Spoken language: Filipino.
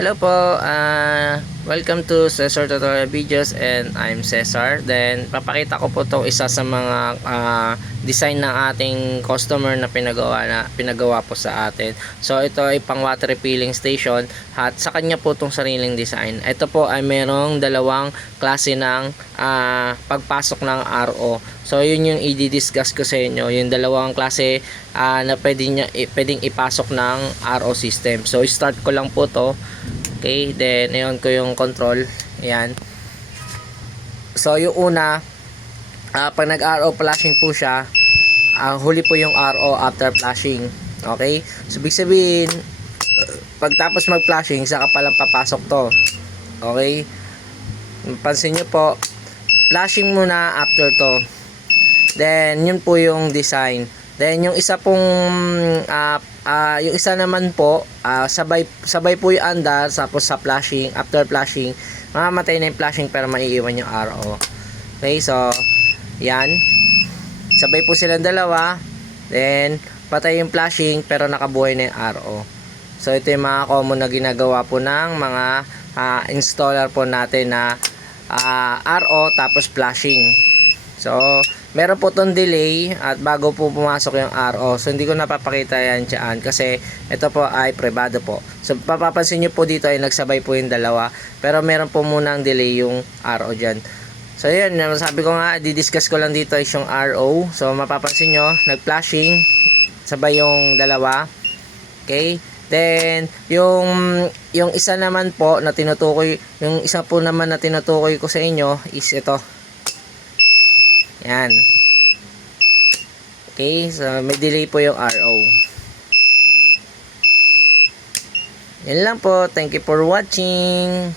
Hello po, ah welcome to Cesar Tutorial Videos and I'm Cesar. Then, papakita ko po itong isa sa mga ah, design ng ating customer na pinagawa, na, pinagawa po sa atin. So, ito ay pang water refilling station at sa kanya po itong sariling design. Ito po ay merong dalawang klase ng ah, pagpasok ng RO. So, yun yung i-discuss ko sa inyo. Yung dalawang klase ah, na pwede niya, i- pwedeng ipasok ng RO system. So, start ko lang po to. Okay, then ayon ko yung control. Ayan. So, yung una, ah, pag nag-RO flashing po siya, ang huli po yung RO after flashing. Okay? So, ibig sabihin, pagtapos mag-flashing, saka palang papasok to. Okay? Pansin nyo po, flashing muna after to. Then, yun po yung design. Then, yung isa pong, ah, ah, yung isa naman po, ah, sabay, sabay po yung andar, tapos sa flashing, after flashing, mamamatay na yung flashing pero maiiwan yung RO. Okay, so, yan. Sabay po silang dalawa. Then, patay yung flashing pero nakabuhay na yung RO. So, ito yung mga common na ginagawa po ng mga ah, installer po natin na ah, RO tapos flashing. So, meron po tong delay at bago po pumasok yung RO. So, hindi ko napapakita yan dyan kasi ito po ay privado po. So, papapansin nyo po dito ay nagsabay po yung dalawa. Pero meron po munang delay yung RO dyan. So, yun. Sabi ko nga, didiscuss ko lang dito is yung RO. So, mapapansin nyo, nag-flashing. Sabay yung dalawa. Okay? Then, yung yung isa naman po na tinutukoy, yung isa po naman na tinutukoy ko sa inyo is ito. Yan. Okay, so may delay po yung RO. Yan lang po. Thank you for watching.